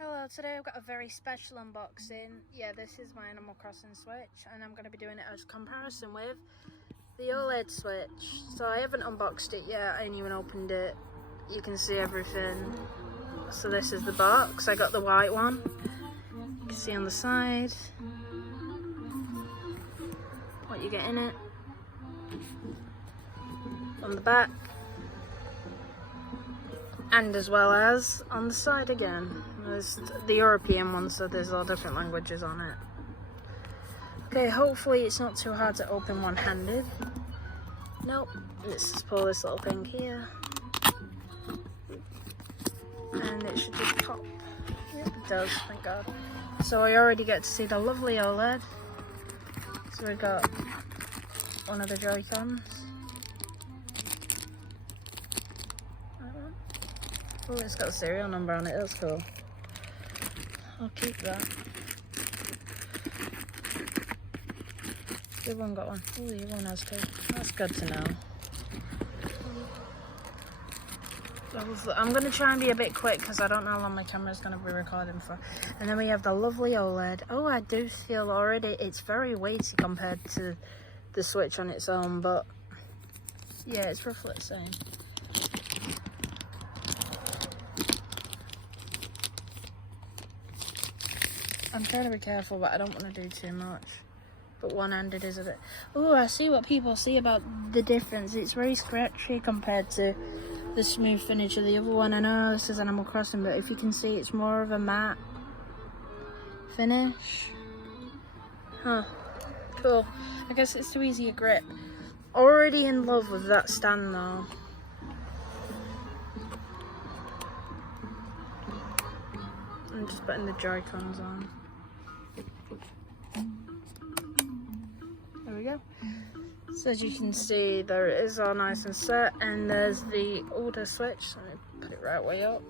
Hello, today I've got a very special unboxing. Yeah, this is my Animal Crossing Switch and I'm going to be doing it as a comparison with the OLED Switch. So I haven't unboxed it yet, I ain't even opened it. You can see everything. So this is the box. I got the white one. You can see on the side what you get in it. On the back. And as well as on the side again. There's the European one, so there's all different languages on it. Okay, hopefully it's not too hard to open one-handed. Nope. Let's just pull this little thing here. And it should just pop. Yep, it does, thank God. So I already get to see the lovely OLED. So we got one of the Joy-Cons. Oh, it's got a serial number on it, that's cool. I'll keep that. The other one got one. Oh, the other one has two. That's good to know. I'm going to try and be a bit quick because I don't know how long my camera's going to be recording for. And then we have the lovely OLED. Oh, I do feel already it's very weighty compared to the Switch on its own, but yeah, it's roughly the same. I'm trying to be careful, but I don't want to do too much. But one-handed is a bit... Oh, I see what people see about the difference. It's very scratchy compared to the smooth finish of the other one. I know this is Animal Crossing, but if you can see, it's more of a matte finish. Huh. Cool. I guess it's too easy a grip. Already in love with that stand, though. I'm just putting the Joy-Cons on. There we go. So as you can see, there it is all nice and set, and there's the older Switch. So I'm gonna put it right way up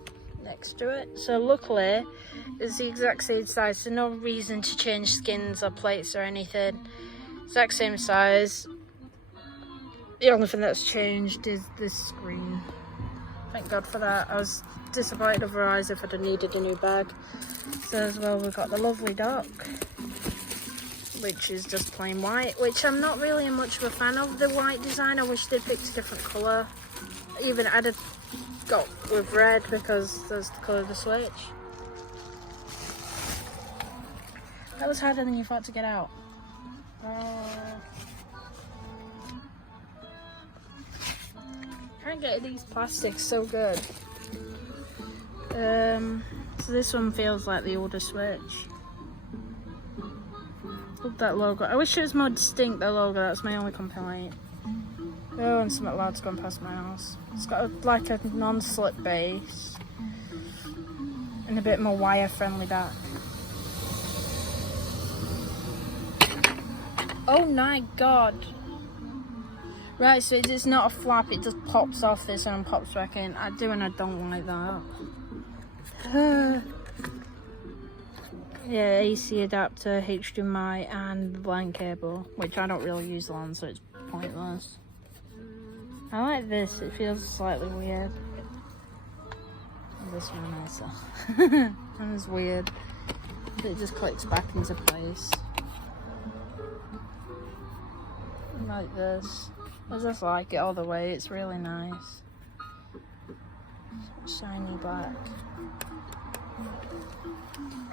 next to it. So luckily, it's the exact same size, so no reason to change skins or plates or anything. Exact same size. The only thing that's changed is this screen. Thank God for that. I was disappointed otherwise if I'd have needed a new bag. So as well, we've got the lovely dock, which is just plain white, which I'm not really much of a fan of the white design. I wish they'd picked a different colour. Even I'd have got with red because that's the colour of the Switch. That was harder than you thought to get out. Can't get these plastics so good. So this one feels like the older Switch. Love that logo. I wish it was more distinct, the logo. That's my only complaint. Oh, and something loud's gone past my house. It's got like a non-slip base and a bit more wire-friendly back. Oh my God! Right, so it's not a flap, it just pops off this and pops back in. I do and I don't like that. Yeah, AC adapter, HDMI and the LAN cable, which I don't really use LAN, so it's pointless. I like this, it feels slightly weird. And this one also. That was weird. It just clicks back into place. Like this. I just like it all the way, it's really nice. Shiny black.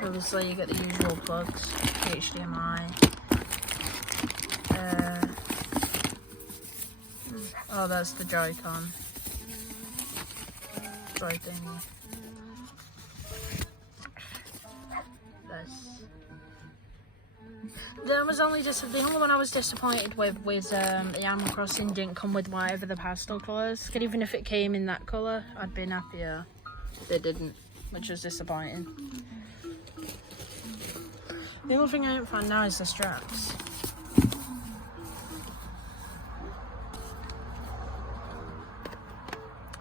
Obviously you get the usual plugs, HDMI. Oh, that's the Joy-Con. Joy thingy. This. The only one I was disappointed with was the Animal Crossing didn't come with whatever the pastel colours. Even if it came in that colour, I'd been happier. They didn't, which was disappointing. The only thing I don't find now is the straps.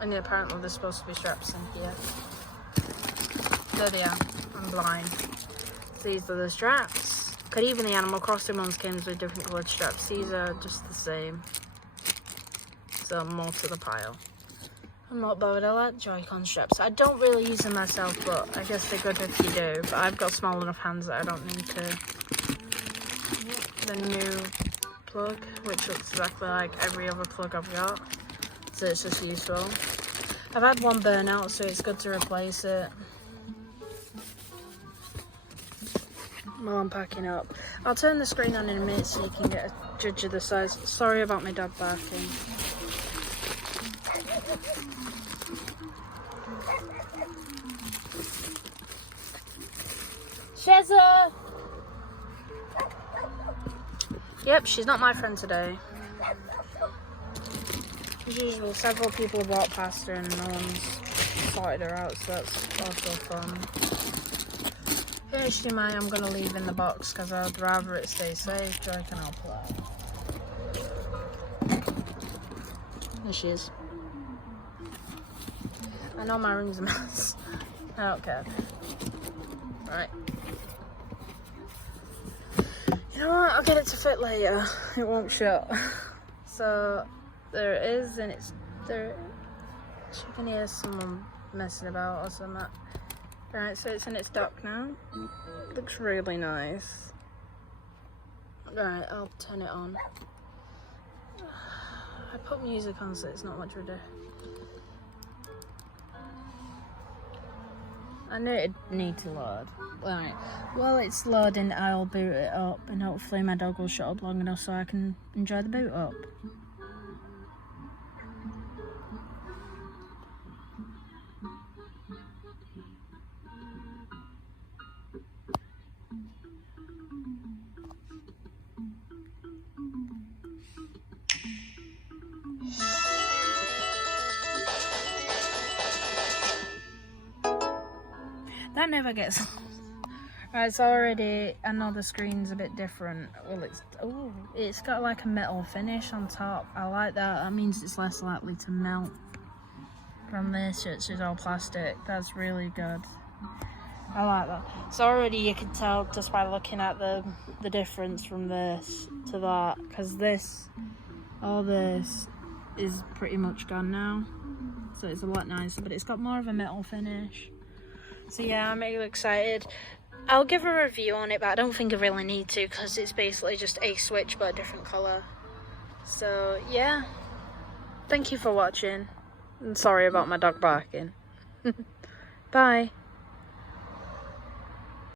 And yeah, apparently there's supposed to be straps in here. There they are. I'm blind. These are the straps. But even the Animal Crossing ones came with different coloured straps. These are just the same. So more to the pile. I'm not bothered. I like Joy-Con straps. I don't really use them myself, but I guess they're good if you do. But I've got small enough hands that I don't need to. The new plug, which looks exactly like every other plug I've got, so it's just useful. I've had one burn out, so it's good to replace it. While I'm packing up, I'll turn the screen on in a minute so you can get a judge of the size. Sorry about my dog barking. Shezza! Yep, she's not my friend today. As usual, several people have walked past her and no one's sorted her out, so that's also fun. HDMI I'm going to leave in the box because I'd rather it stay safe. Joy can help that. There she is. I know my room's a mess. I don't care. Right. You know what? I'll get it to fit later. It won't shut. So there it is, and it's there. You can hear someone messing about or something. Right, so it's in its dock now. Looks really nice. Right, I'll turn it on. I put music on so it's not much of a... I know it need to load. Right, while it's loading I'll boot it up and hopefully my dog will shut up long enough so I can enjoy the boot up. That never gets... Right, it's already... I know the screen's a bit different. Well, it's got like a metal finish on top. I like that. That means it's less likely to melt from this. It's just all plastic. That's really good. I like that. So already you can tell just by looking at the difference from this to that. Because this... all this is pretty much gone now. So it's a lot nicer. But it's got more of a metal finish. So yeah, I'm really excited. I'll give a review on it, but I don't think I really need to because it's basically just a Switch but a different colour. So yeah, thank you for watching. And sorry about my dog barking. Bye.